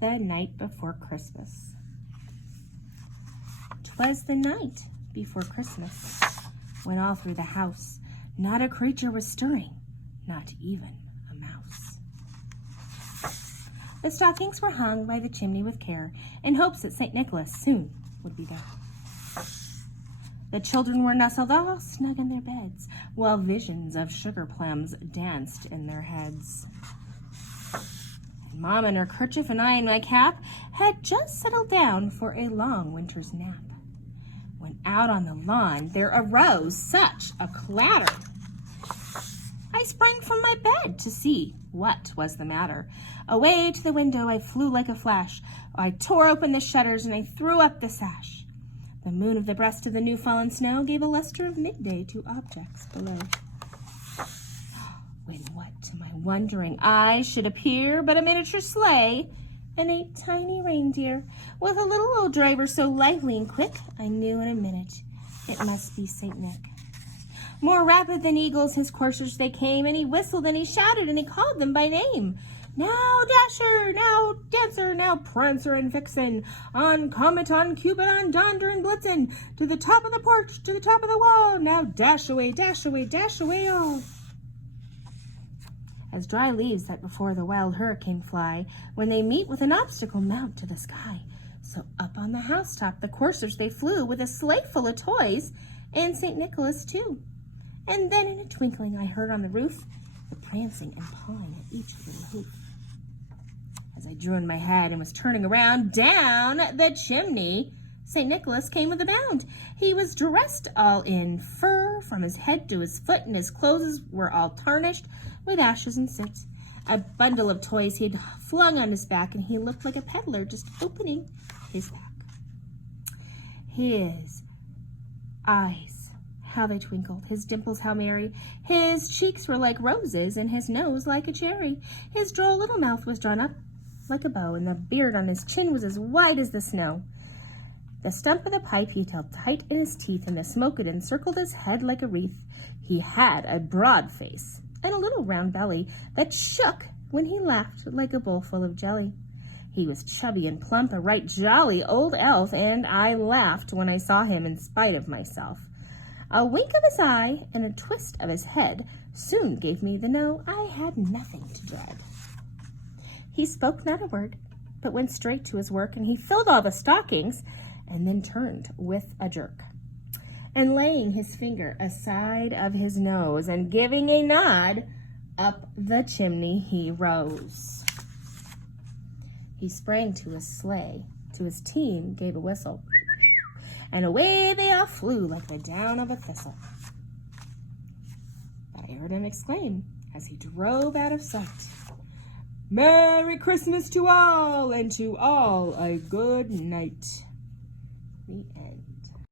the night before Christmas. 'Twas the night before Christmas, when all through the house not a creature was stirring, not even a mouse. The stockings were hung by the chimney with care, in hopes that St. Nicholas soon would be there. The children were nestled all snug in their beds, while visions of sugar plums danced in their heads. And Mom in her kerchief and I in my cap had just settled down for a long winter's nap, when out on the lawn there arose such a clatter. I sprang from my bed to see what was the matter. Away to the window I flew like a flash. I tore open the shutters and I threw up the sash. The moon of the breast of the new-fallen snow gave a luster of midday to objects below. When what to my wondering eyes should appear but a miniature sleigh and a tiny reindeer with a little old driver so lively and quick, I knew in a minute it must be St. Nick. More rapid than eagles his coursers they came, and he whistled and he shouted and he called them by name. Now Dasher, now Dancer, now Prancer and Vixen, on Comet, on Cupid, on Donder and Blitzen, to the top of the porch, to the top of the wall, now dash away, dash away, dash away all. As dry leaves that before the wild hurricane fly, when they meet with an obstacle mount to the sky, so up on the housetop the coursers they flew, with a sleigh full of toys, and St. Nicholas too. And then in a twinkling I heard on the roof the prancing and pawing at each little hoof. As I drew in my head and was turning around, down the chimney St. Nicholas came with a bound. He was dressed all in fur from his head to his foot, and his clothes were all tarnished with ashes and soot. A bundle of toys he had flung on his back, and he looked like a peddler just opening his pack. His eyes, how they twinkled, his dimples how merry, his cheeks were like roses, and his nose like a cherry. His droll little mouth was drawn up like a bow, and the beard on his chin was as white as the snow. The stump of the pipe he held tight in his teeth, and the smoke had encircled his head like a wreath. He had a broad face and a little round belly that shook when he laughed like a bowl full of jelly. He was chubby and plump, a right jolly old elf, and I laughed when I saw him in spite of myself. A wink of his eye and a twist of his head soon gave me the know I had nothing to dread. He spoke not a word, but went straight to his work, and he filled all the stockings, and then turned with a jerk. And laying his finger aside of his nose, and giving a nod, up the chimney he rose. He sprang to his sleigh, to his team gave a whistle, and away they all flew like the down of a thistle. But I heard him exclaim, as he drove out of sight, "Merry Christmas to all, and to all a good night." The end.